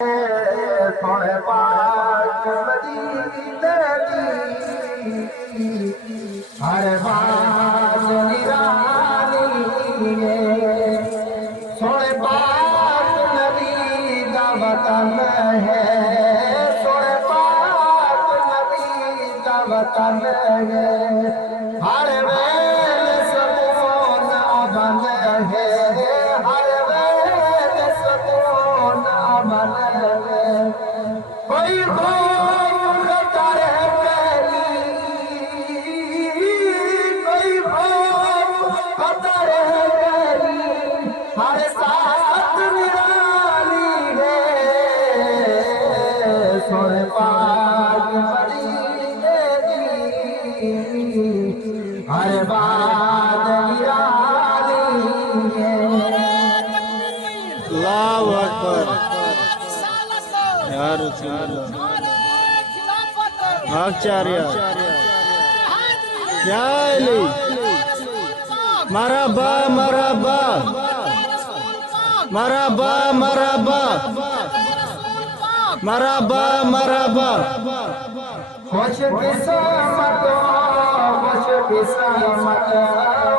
सोने पाक मदीने दी हर बात निराली है। सोने पाक नबी दा वतन है। सोने पाक नबी दा वतन है। हर वेल सुकून अमन है। हर वेल सुकून अमन है। कोई खौफ खतर है पहली, कोई खौफ खतर है पहली, हर साथ निराली है। सोने पाक मदीने दी हर बात निराली है। अल्लाहु अकबर या रसूलल्लाह आचार्य क्या अली मरहबा मरहबा मरहबा मरहबा मरहबा मरहबा खुश किस्मत खुश किस्मत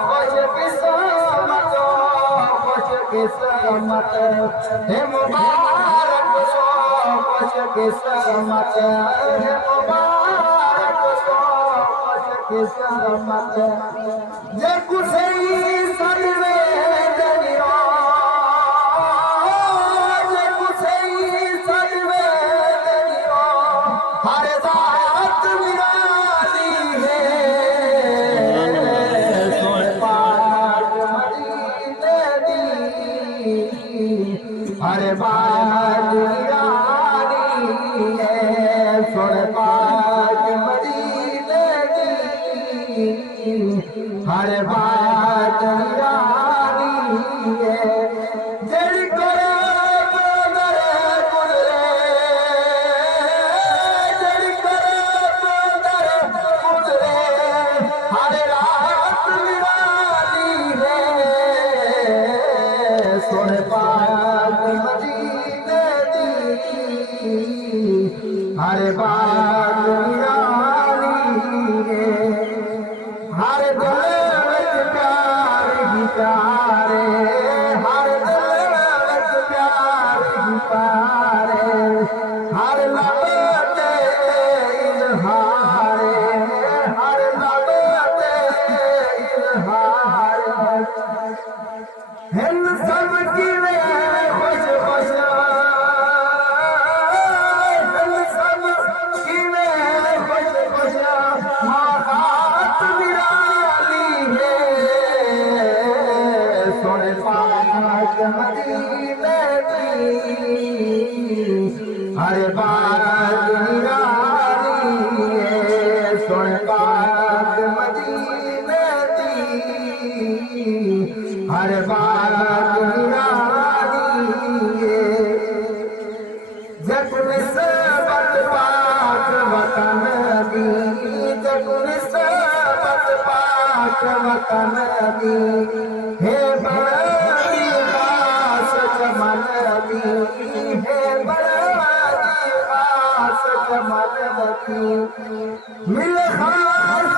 खुश किस्मत खुश किस्मत है मुबारक सो खुश किस्मत है मुबारक सो खुश किस्मत जे कुछ सलवे दरिया जे कुछ सलवे दरिया हर जात निराली है। सोने पाक मदीने दी हर बात निराली है। सोने पाक मदीने दी हर बात निराली है। जड़ करब दर गुजरे जड़ करब दर गुजरे हर रात निराली है। सोने पाक मदीने दी हर बात निराली है। हर दिल विच प्यार ही प्यार है। हर दिल विच प्यार ही प्यार है। हर लब ते इज़हार है। हर लब ते इज़हार है। हिंद सब किवें खुश खुश हिंद सब किवें खुश खुश माहात निराली है। सोने पाक मदीने दी हर बात निराली है। सोने पाक मदीने दी हर बात निराली है। जग निस्बत पाक वतन दी जग निस्बत पाक वतन दी है। बड़ी खास चमन दी है। बड़ी खास चमन दी मिल खास